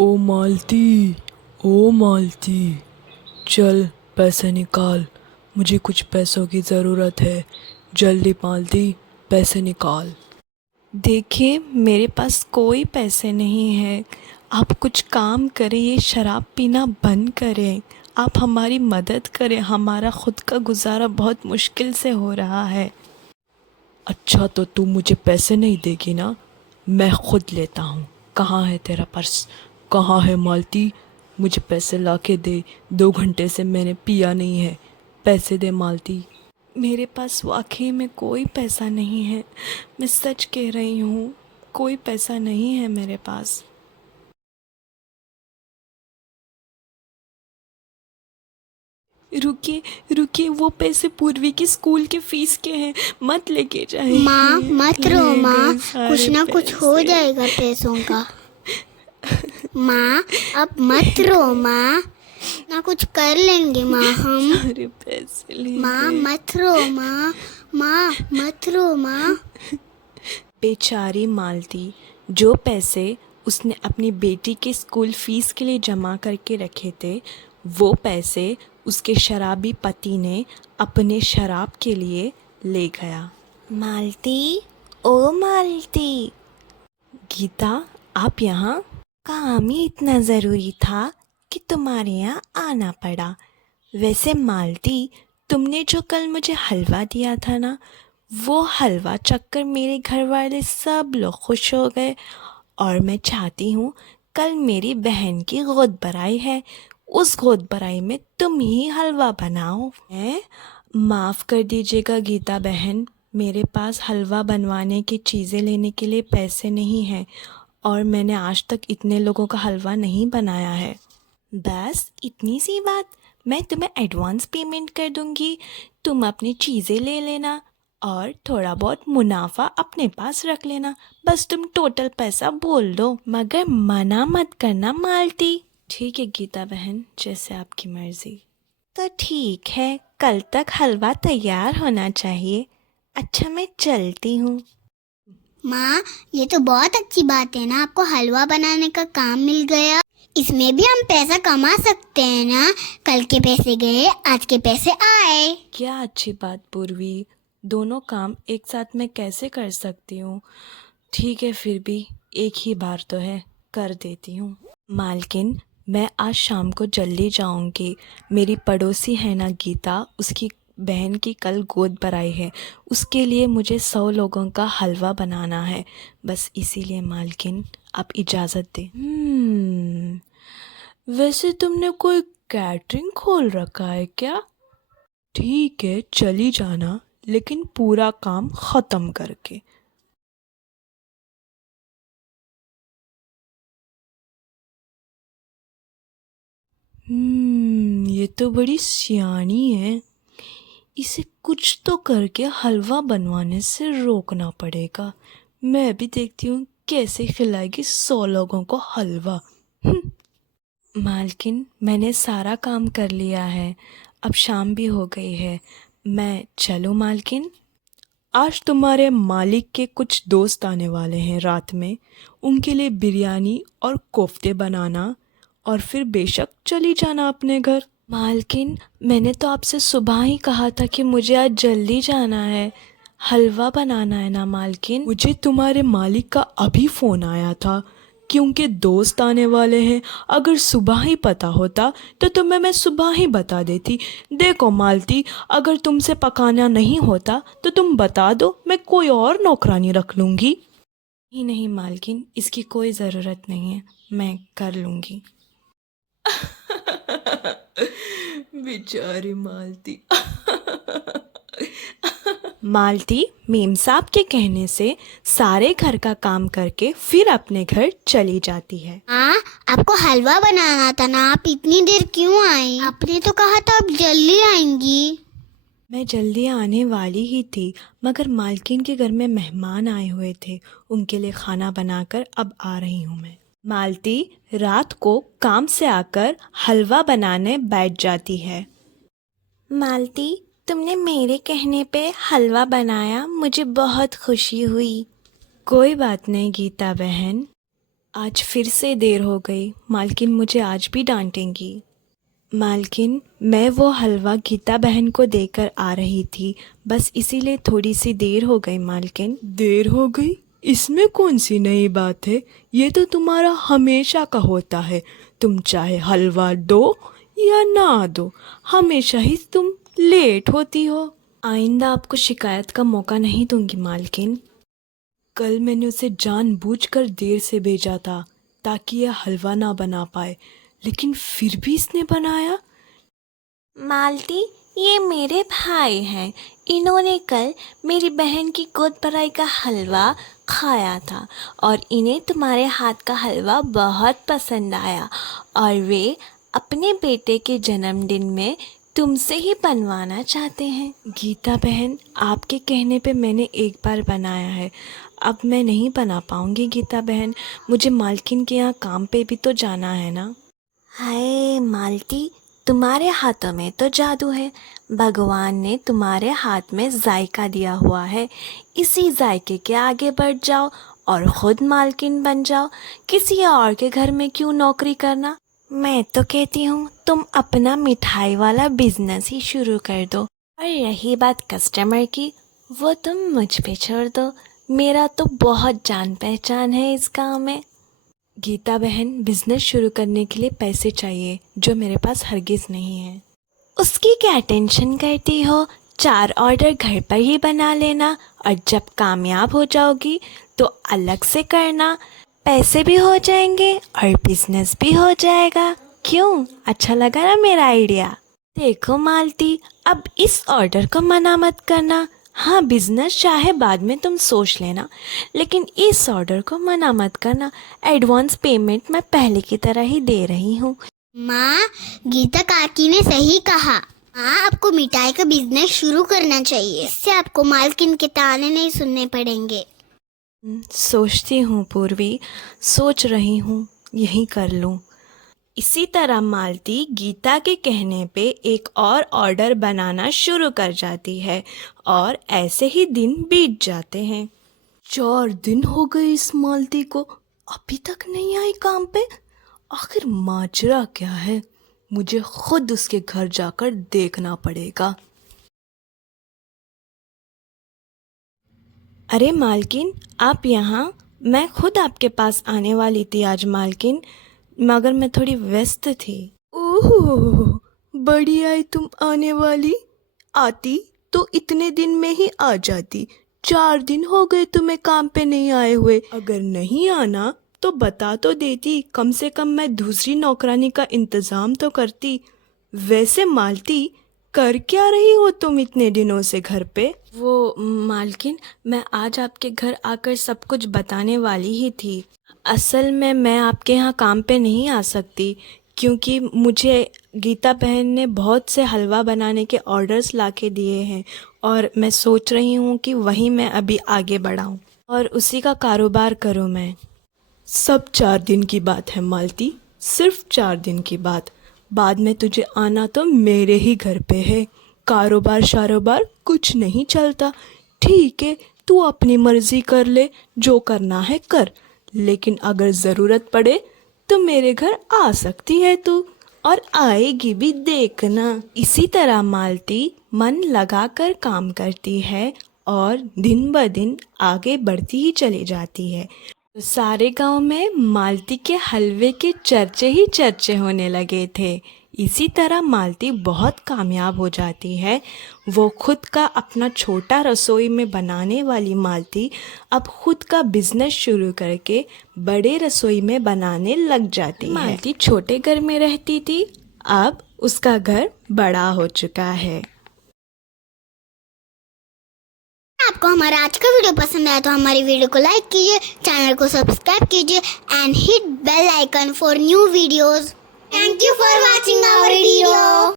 ओ मालती, ओ मालती, चल पैसे निकाल। मुझे कुछ पैसों की ज़रूरत है। जल्दी मालती, पैसे निकाल। देखिए मेरे पास कोई पैसे नहीं है। आप कुछ काम करें, ये शराब पीना बंद करें। आप हमारी मदद करें, हमारा खुद का गुजारा बहुत मुश्किल से हो रहा है। अच्छा तो तू मुझे पैसे नहीं देगी ना? मैं खुद लेता हूँ। कहाँ है तेरा पर्स? कहाँ है मालती? मुझे पैसे ला के दे। 2 घंटे से मैंने पिया नहीं है। पैसे दे मालती। मेरे पास वाकई में कोई पैसा नहीं है। मैं सच कह रही हूँ, कोई पैसा नहीं है मेरे पास। रुकिए रुकिए, वो पैसे पूर्वी की स्कूल के फीस के हैं, मत लेके माँ जाइए। मत रो ले माँ, गए कुछ सारे ना कुछ हो पैसे। जाएगा पैसों का। माँ अब मत रो माँ, ना कुछ कर लेंगे माँ हम। सारे पैसे ले माँ गए। मत रो माँ, माँ मत रो माँ। बेचारी मालती, जो पैसे उसने अपनी बेटी के स्कूल फीस के लिए जमा करके रखे थे, वो पैसे उसके शराबी पति ने अपने शराब के लिए ले गया। मालती, ओ मालती। गीता, आप यहाँ? काम ही इतना ज़रूरी था कि तुम्हारे यहाँ आना पड़ा। वैसे मालती, तुमने जो कल मुझे हलवा दिया था ना, वो हलवा चखकर मेरे घर वाले सब लोग खुश हो गए। और मैं चाहती हूँ, कल मेरी बहन की गोद भराई है, उस गोद भराई में तुम ही हलवा बनाओ। हैं? माफ़ कर दीजिएगा गीता बहन, मेरे पास हलवा बनवाने की चीज़ें लेने के लिए पैसे नहीं हैं, और मैंने आज तक इतने लोगों का हलवा नहीं बनाया है। बस इतनी सी बात, मैं तुम्हें एडवांस पेमेंट कर दूंगी, तुम अपनी चीज़ें ले लेना और थोड़ा बहुत मुनाफा अपने पास रख लेना। बस तुम टोटल पैसा बोल दो, मगर मना मत करना मालती। ठीक है गीता बहन, जैसे आपकी मर्ज़ी। तो ठीक है, कल तक हलवा तैयार होना चाहिए। अच्छा मैं चलती हूँ। माँ ये तो बहुत अच्छी बात है ना, आपको हलवा बनाने का काम मिल गया। इसमें भी हम पैसा कमा सकते हैं ना। कल के पैसे गए, आज के पैसे आए। क्या अच्छी बात पूर्वी, दोनों काम एक साथ मैं कैसे कर सकती हूँ? ठीक है, फिर भी एक ही बार तो है, कर देती हूँ। मालकिन, मैं आज शाम को जल्दी जाऊँगी। मेरी पड़ोसी है ना गीता, उसकी बहन की कल गोद भराई है, उसके लिए मुझे 100 लोगों का हलवा बनाना है। बस इसीलिए मालकिन, आप इजाज़त दें। वैसे तुमने कोई कैटरिंग खोल रखा है क्या? ठीक है, चली जाना, लेकिन पूरा काम ख़त्म करके। ये तो बड़ी सियानी है। इसे कुछ तो करके हलवा बनवाने से रोकना पड़ेगा। मैं भी देखती हूँ कैसे खिलाएगी 100 लोगों को हलवा। मालकिन, मैंने सारा काम कर लिया है, अब शाम भी हो गई है। मैं चलूँ मालकिन? आज तुम्हारे मालिक के कुछ दोस्त आने वाले हैं रात में, उनके लिए बिरयानी और कोफ्ते बनाना, और फिर बेशक चली जाना अपने घर। मालकिन, मैंने तो आपसे सुबह ही कहा था कि मुझे आज जल्दी जाना है, हलवा बनाना है ना मालकिन। मुझे तुम्हारे मालिक का अभी फ़ोन आया था कि उनके दोस्त आने वाले हैं। अगर सुबह ही पता होता तो तुम्हें मैं सुबह ही बता देती। देखो मालती, अगर तुमसे पकाना नहीं होता तो तुम बता दो, मैं कोई और नौकरानी रख लूँगी। नहीं नहीं मालकिन, इसकी कोई ज़रूरत नहीं है, मैं कर लूँगी। बेचारी मालती। मालती मेम साहब के कहने से सारे घर का काम करके फिर अपने घर चली जाती है। हाँ, आपको हलवा बनाना था ना, आप इतनी देर क्यों आई? आपने तो कहा था आप जल्दी आएंगी। मैं जल्दी आने वाली ही थी, मगर मालकिन के घर में मेहमान आए हुए थे, उनके लिए खाना बनाकर अब आ रही हूँ मैं। मालती रात को काम से आकर हलवा बनाने बैठ जाती है। मालती, तुमने मेरे कहने पे हलवा बनाया, मुझे बहुत खुशी हुई। कोई बात नहीं गीता बहन। आज फिर से देर हो गई, मालकिन मुझे आज भी डांटेंगी। मालकिन, मैं वो हलवा गीता बहन को देकर आ रही थी, बस इसीलिए थोड़ी सी देर हो गई मालकिन। देर हो गई? इसमें कौन सी नई बात है? ये तो तुम्हारा हमेशा का होता है। तुम चाहे हलवा दो या ना दो, हमेशा ही तुम लेट होती हो। आइंदा आपको शिकायत का मौका नहीं दूंगी मालकिन। कल मैंने उसे जानबूझकर देर से भेजा था ताकि यह हलवा ना बना पाए, लेकिन फिर भी इसने बनाया। मालती, ये मेरे भाई हैं। इन्होंने कल मेरी बहन की गोद भराई का हलवा खाया था और इन्हें तुम्हारे हाथ का हलवा बहुत पसंद आया और वे अपने बेटे के जन्मदिन में तुमसे ही बनवाना चाहते हैं। गीता बहन, आपके कहने पे मैंने एक बार बनाया है, अब मैं नहीं बना पाऊंगी गीता बहन। मुझे मालकिन के यहाँ काम पे भी तो जाना है ना। हाय मालती, तुम्हारे हाथों में तो जादू है। भगवान ने तुम्हारे हाथ में जायका दिया हुआ है। इसी जायके के आगे बढ़ जाओ और ख़ुद मालकिन बन जाओ। किसी और के घर में क्यों नौकरी करना। मैं तो कहती हूँ तुम अपना मिठाई वाला बिजनेस ही शुरू कर दो। और रही बात कस्टमर की, वो तुम मुझ पे छोड़ दो। मेरा तो बहुत जान पहचान है इस गाँव में। गीता बहन, बिजनेस शुरू करने के लिए पैसे चाहिए जो मेरे पास हरगिज़ नहीं है। उसकी क्या टेंशन करती हो? 4 ऑर्डर घर पर ही बना लेना और जब कामयाब हो जाओगी तो अलग से करना। पैसे भी हो जाएंगे और बिजनेस भी हो जाएगा। क्यों, अच्छा लगा ना मेरा आइडिया? देखो मालती, अब इस ऑर्डर को मना मत करना। हाँ, बिजनेस चाहे बाद में तुम सोच लेना, लेकिन इस ऑर्डर को मना मत करना। एडवांस पेमेंट मैं पहले की तरह ही दे रही हूँ। माँ, गीता काकी ने सही कहा। माँ, आपको मिठाई का बिजनेस शुरू करना चाहिए, इससे आपको मालकिन के ताने नहीं सुनने पड़ेंगे। सोचती हूँ पूर्वी, सोच रही हूँ यही कर लूँ। इसी तरह मालती गीता के कहने पे एक और ऑर्डर बनाना शुरू कर जाती है और ऐसे ही दिन बीत जाते हैं। 4 दिन हो गए इस मालती को, अभी तक नहीं आई काम पे। आखिर माजरा क्या है? मुझे खुद उसके घर जाकर देखना पड़ेगा। अरे मालकिन, आप यहाँ? मैं खुद आपके पास आने वाली थी आज मालकिन, मगर मैं थोड़ी व्यस्त थी। ओह, बड़ी आई तुम आने वाली। आती तो इतने दिन में ही आ जाती। 4 दिन हो गए तुम्हें काम पे नहीं आए हुए। अगर नहीं आना तो बता तो देती, कम से कम मैं दूसरी नौकरानी का इंतज़ाम तो करती। वैसे मालती, कर क्या रही हो तुम इतने दिनों से घर पे? वो मालकिन, मैं आज आपके घर आकर सब कुछ बताने वाली ही थी। असल में मैं आपके यहाँ काम पे नहीं आ सकती क्योंकि मुझे गीता बहन ने बहुत से हलवा बनाने के ऑर्डर्स लाके दिए हैं और मैं सोच रही हूँ कि वही मैं अभी आगे बढ़ाऊँ और उसी का कारोबार करूँ मैं। सब 4 दिन की बात है मालती, सिर्फ 4 दिन की बात। बाद में तुझे आना तो मेरे ही घर पे है। कारोबार शारोबार कुछ नहीं चलता। ठीक है, तू अपनी मर्जी कर ले, जो करना है कर, लेकिन अगर ज़रूरत पड़े तो मेरे घर आ सकती है तू, और आएगी भी देखना। इसी तरह मालती मन लगाकर काम करती है और दिन ब दिन आगे बढ़ती ही चली जाती है। सारे गांव में मालती के हलवे के चर्चे ही चर्चे होने लगे थे। इसी तरह मालती बहुत कामयाब हो जाती है। वो खुद का अपना छोटा रसोई में बनाने वाली मालती अब खुद का बिजनेस शुरू करके बड़े रसोई में बनाने लग जाती है। मालती छोटे घर में रहती थी, अब उसका घर बड़ा हो चुका है। आपको हमारा आज का वीडियो पसंद आया तो हमारी वीडियो को लाइक कीजिए, चैनल को सब्सक्राइब कीजिए and hit bell icon for new videos. Thank you for watching our video.